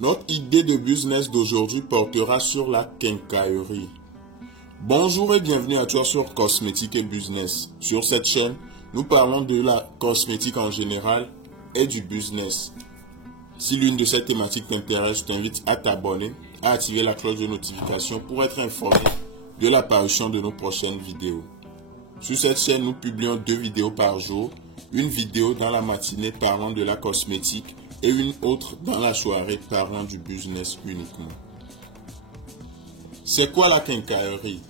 Notre idée de business d'aujourd'hui portera sur la quincaillerie. Bonjour et bienvenue à toi sur Cosmétique et Business. Sur cette chaîne, nous parlons de la cosmétique en général et du business. Si l'une de ces thématiques t'intéresse, je t'invite à t'abonner, à activer la cloche de notification pour être informé de l'apparition de nos prochaines vidéos. Sur cette chaîne, nous publions 2 vidéos par jour, une vidéo dans la matinée parlant de la cosmétique et une autre dans la soirée parlant du business uniquement. C'est quoi la quincaillerie?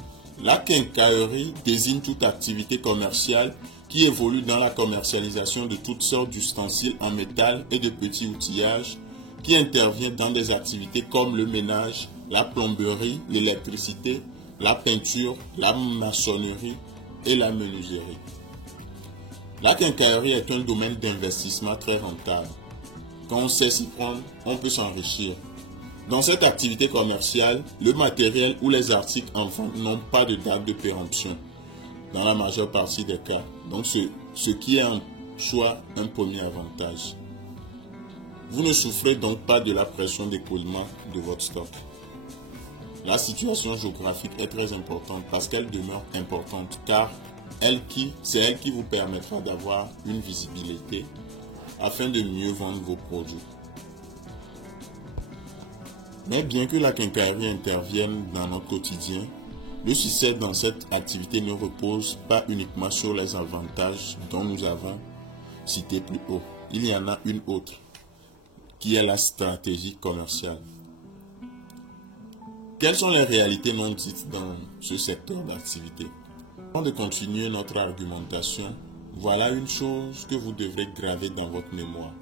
La quincaillerie désigne toute activité commerciale qui évolue dans la commercialisation de toutes sortes d'ustensiles en métal et de petits outillages, qui intervient dans des activités comme le ménage, la plomberie, l'électricité, la peinture, la maçonnerie et la menuiserie. La quincaillerie est un domaine d'investissement très rentable. Quand on sait s'y prendre, on peut s'enrichir. Dans cette activité commerciale, le matériel ou les articles en vente n'ont pas de date de péremption, dans la majeure partie des cas. Donc ce qui est en soi un premier avantage. Vous ne souffrez donc pas de la pression d'écoulement de votre stock. La situation géographique est très importante parce qu'elle demeure importante car c'est elle qui vous permettra d'avoir une visibilité afin de mieux vendre vos produits. Mais bien que la quincaillerie intervienne dans notre quotidien, le succès dans cette activité ne repose pas uniquement sur les avantages dont nous avons cité plus haut. Il y en a une autre, qui est la stratégie commerciale. Quelles sont les réalités non dites dans ce secteur d'activité? Avant de continuer notre argumentation, voilà une chose que vous devrez graver dans votre mémoire.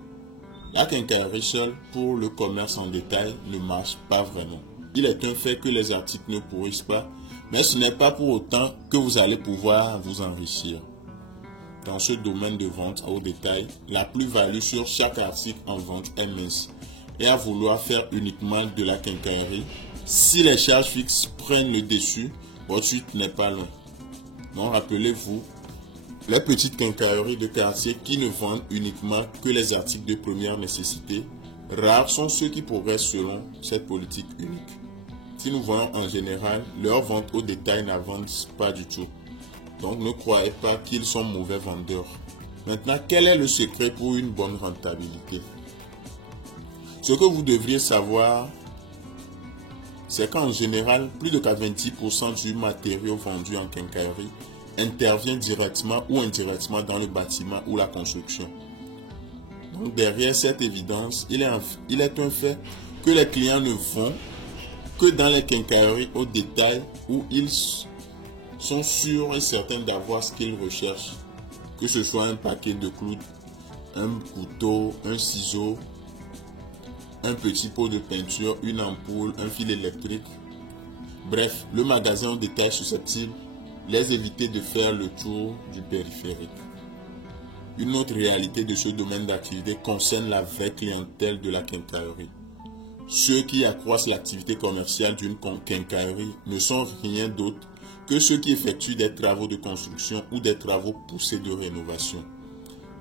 La quincaillerie seule pour le commerce en détail ne marche pas vraiment. Il est un fait que les articles ne pourrissent pas, mais ce n'est pas pour autant que vous allez pouvoir vous enrichir. Dans ce domaine de vente au détail, la plus-value sur chaque article en vente est mince. Et à vouloir faire uniquement de la quincaillerie, si les charges fixes prennent le dessus, votre suite n'est pas loin. Donc rappelez-vous, les petites quincailleries de quartier qui ne vendent uniquement que les articles de première nécessité, rares sont ceux qui progressent selon cette politique unique. Si nous voyons en général, leurs ventes au détail n'avancent pas du tout. Donc ne croyez pas qu'ils sont mauvais vendeurs. Maintenant, quel est le secret pour une bonne rentabilité? Ce que vous devriez savoir, c'est qu'en général, plus de 90% du matériau vendu en quincaillerie intervient directement ou indirectement dans le bâtiment ou la construction. Donc derrière cette évidence, il est un fait que les clients ne vont que dans les quincailleries au détail où ils sont sûrs et certains d'avoir ce qu'ils recherchent, que ce soit un paquet de clous, un couteau, un ciseau, un petit pot de peinture, une ampoule, un fil électrique. Bref, le magasin au détail susceptible les éviter de faire le tour du périphérique. Une autre réalité de ce domaine d'activité concerne la vraie clientèle de la quincaillerie. Ceux qui accroissent l'activité commerciale d'une quincaillerie ne sont rien d'autre que ceux qui effectuent des travaux de construction ou des travaux poussés de rénovation.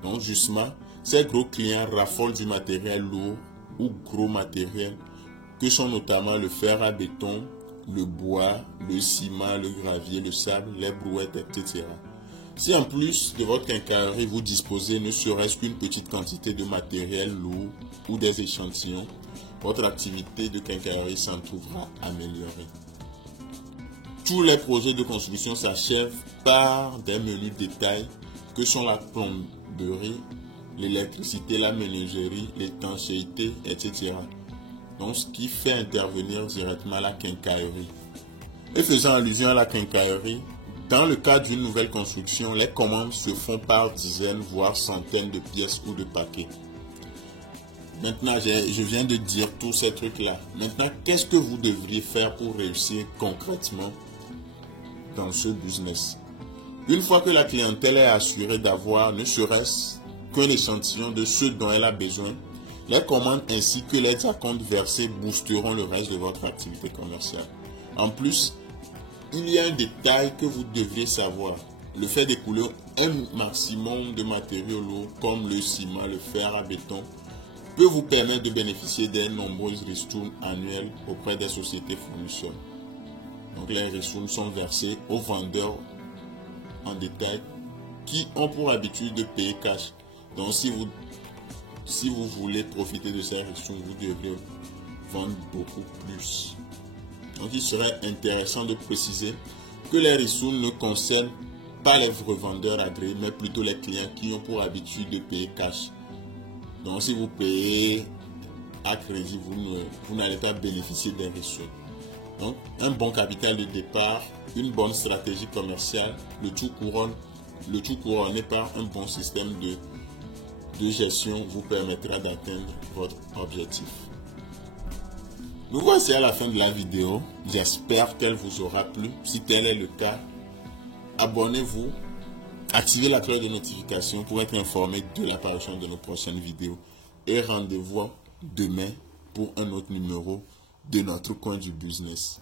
Donc justement, ces gros clients raffolent du matériel lourd ou gros matériel que sont notamment le fer à béton, le bois, le ciment, le gravier, le sable, les brouettes, etc. Si en plus de votre quincaillerie, vous disposez ne serait-ce qu'une petite quantité de matériel lourd ou des échantillons, votre activité de quincaillerie s'en trouvera améliorée. Tous les projets de construction s'achèvent par des menus détails que sont la plomberie, l'électricité, la menuiserie, l'étanchéité, etc. Donc, ce qui fait intervenir directement la quincaillerie. Et faisant allusion à la quincaillerie, dans le cas d'une nouvelle construction, les commandes se font par dizaines, voire centaines de pièces ou de paquets. Maintenant, je viens de dire tous ces trucs-là. Maintenant, qu'est-ce que vous devriez faire pour réussir concrètement dans ce business? Une fois que la clientèle est assurée d'avoir ne serait-ce qu'un échantillon de ce dont elle a besoin, les commandes ainsi que les acomptes versés boosteront le reste de votre activité commerciale. En plus, il y a un détail que vous devriez savoir. Le fait d'écouler un maximum de matériaux lourds comme le ciment, le fer à béton, peut vous permettre de bénéficier des nombreuses ristournes annuelles auprès des sociétés fournisseurs. Donc les ristournes sont versées aux vendeurs en détail qui ont pour habitude de payer cash. Donc si vous voulez profiter de ces ristournes, vous devrez vendre beaucoup plus. Donc il serait intéressant de préciser que les ristournes ne concernent pas les revendeurs agréés, mais plutôt les clients qui ont pour habitude de payer cash. Donc si vous payez à crédit, vous n'allez pas bénéficier des ristournes. Donc un bon capital de départ, une bonne stratégie commerciale, le tout couronné par un bon système de gestion vous permettra d'atteindre votre objectif. Nous voici à la fin de la vidéo. J'espère qu'elle vous aura plu. Si tel est le cas, abonnez-vous, activez la cloche de notification pour être informé de l'apparition de nos prochaines vidéos. Et rendez-vous demain pour un autre numéro de notre coin du business.